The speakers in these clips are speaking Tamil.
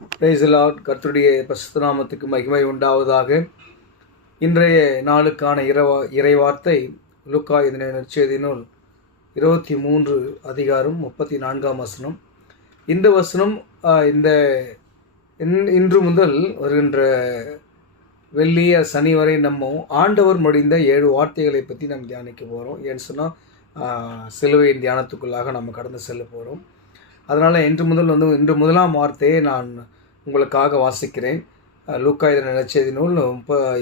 Praise the Lord. கர்த்தருடைய பரிசுத்த நாமத்துக்கு மகிமை உண்டாவதாக. இன்றைய நாளுக்கான இறைவார்த்தை லூக்கா எழுதின நற்செய்தி நூல் 23 அதிகாரம் 34ஆம் வசனம். இந்த வசனம் இன்று முதல் வருகின்ற வெள்ளி சனி வரை நம்ம ஆண்டவர் முடிந்த 7 வார்த்தைகளை பற்றி நம்ம தியானிக்க போகிறோம். ஏன்னு சொன்னால் சிலுவையின் தியானத்துக்குள்ளாக நம்ம கடந்து செல்ல போகிறோம். அதனால் இன்று முதலாம் வார்த்தையை நான் உங்களுக்காக வாசிக்கிறேன். லூக்கா எழுதின நற்செய்தி நூல்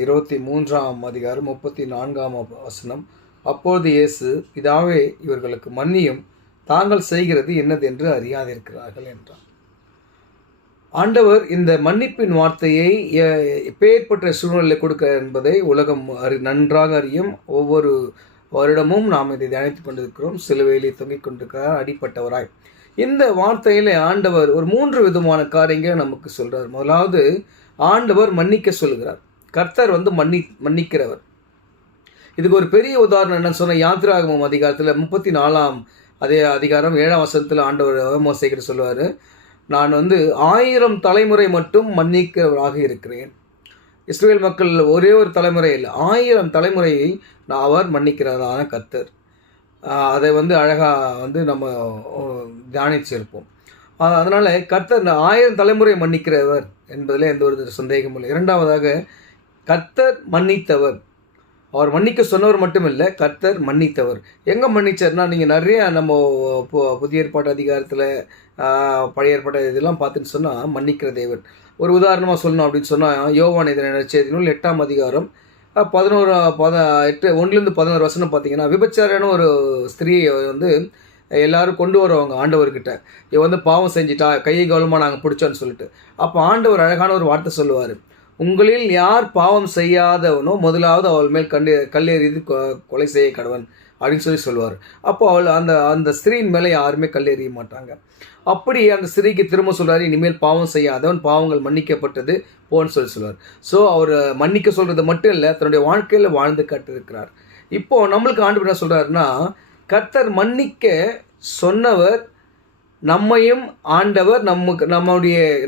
23ஆம் அதிகாரம் 34ஆம் வசனம். அப்போது இயேசு, பிதாவே, இவர்களுக்கு மன்னியும், தாங்கள் செய்கிறது என்னதென்று அறியாதிருக்கிறார்கள் என்றார். ஆண்டவர் இந்த மன்னிப்பின் வார்த்தையை எப்பேற்பட்ட சூழ்நிலை கொடுக்க என்பதை உலகம் நன்றாக அறியும். ஒவ்வொரு வருடமும் நாம் இதை தியானித்துக் கொண்டிருக்கிறோம். சிலுவையிலே தொங்கிக் கொண்டிருக்கிறார் அடிப்பட்டவராய். இந்த வார்த்தையில் ஆண்டவர் ஒரு 3 விதமான காரியங்களை நமக்கு சொல்கிறார். முதலாவது, ஆண்டவர் மன்னிக்க சொல்கிறார். கர்த்தர் மன்னிக்கிறவர். இதுக்கு ஒரு பெரிய உதாரணம் என்ன சொன்னால், யாத்திராகமம் அதிகாரத்தில் 34ஆம் அதிகாரம் 7ஆம் வசனத்தில் ஆண்டவர் மோசேக்கிட்ட சொல்லுவார், நான் 1000 தலைமுறை மட்டும் மன்னிக்கிறவராக இருக்கிறேன். இஸ்ரவேல் மக்கள் ஒரே ஒரு தலைமுறை இல்லை, 1000 தலைமுறையை அவர் மன்னிக்கிறதான கர்த்தர். அதை அழகாக நம்ம தியானிச்சிருப்போம். அதனால் கர்த்தர் 1000 தலைமுறை மன்னிக்கிறவர் என்பதில் எந்த ஒரு சந்தேகமும் இல்லை. இரண்டாவதாக, கர்த்தர் மன்னித்தவர். அவர் மன்னிக்க சொன்னவர் மட்டும் இல்லை, கர்த்தர் மன்னித்தவர். எங்கே மன்னிச்சார்னா, நீங்கள் நிறைய நம்ம புதிய ஏற்பாட்டு அதிகாரத்தில் பழைய ஏற்பாட்டு இதெல்லாம் பார்த்துன்னு சொன்னால் மன்னிக்கிற தேவன். ஒரு உதாரணமாக சொல்லணும் அப்படின்னு சொன்னால், யோவான் எழுதின நற்செய்தி நூல் 8ஆம் அதிகாரம் 1-11 வசனம் பார்த்தீங்கன்னா, விபச்சாரான ஒரு ஸ்திரீயை எல்லாரும் கொண்டு வருவாங்க ஆண்டவர்கிட்ட. இவ பாவம் செஞ்சிட்டா, கையை கவலமாக நாங்கள் பிடிச்சோன்னு சொல்லிட்டு. அப்போ ஆண்டவர் அழகான ஒரு வார்த்தை சொல்லுவார், உங்களில் யார் பாவம் செய்யாதவனோ முதலாவது அவள் மேல் கல்லெறிது கொலை செய்ய கடவன் அப்படின்னு சொல்லுவார். அப்போ அவள் அந்த ஸ்திரீயின் மேலே யாருமே கல்லெறிய மாட்டாங்க. அப்படி அந்த ஸ்திரீக்கு திரும்ப சொல்கிறார், இனிமேல் பாவம் செய்யாதவன், பாவங்கள் மன்னிக்கப்பட்டது போன்னு சொல்லுவார். ஸோ அவர் மன்னிக்க சொல்கிறது மட்டும் இல்லை, தன்னுடைய வாழ்க்கையில் வாழ்ந்து காட்டிருக்கிறார். இப்போது நம்மளுக்கு ஆண்டவர் என்ன சொல்கிறாருன்னா, கர்த்தர் மன்னிக்க சொன்னவர், நம்மையும் ஆண்டவர்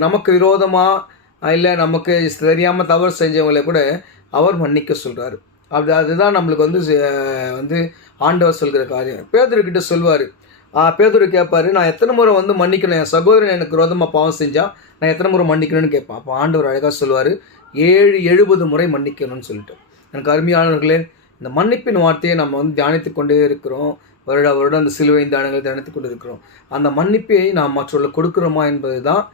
நமக்கு விரோதமாக இல்லை நமக்கு தெரியாமல் தவறு செஞ்சவங்களை கூட அவர் மன்னிக்க சொல்கிறார். அதுதான் நம்மளுக்கு ஆண்டவர் சொல்கிற காரியம். பேதுருக்கிட்ட சொல்வார். பேதுரு கேட்பார், நான் எத்தனை முறை மன்னிக்கணும், என் சகோதரன் எனக்கு விரோதமாக பாவம் செஞ்சால் நான் எத்தனை முறை மன்னிக்கணும்னு கேட்பேன். அப்போ ஆண்டவர் அழகாக சொல்வார், 70 முறை மன்னிக்கணும்னு சொல்லிட்டு. எனக்கு அருமையானவர்களே, இந்த மன்னிப்பின் வார்த்தையை நம்ம தியானித்து கொண்டே இருக்கிறோம். வருடம் அந்த சிலுவை தியானங்களை தியானித்து கொண்டு இருக்கிறோம். அந்த மன்னிப்பை நாம் மற்றவர்களுக்கு கொடுக்குறோமா என்பது தான்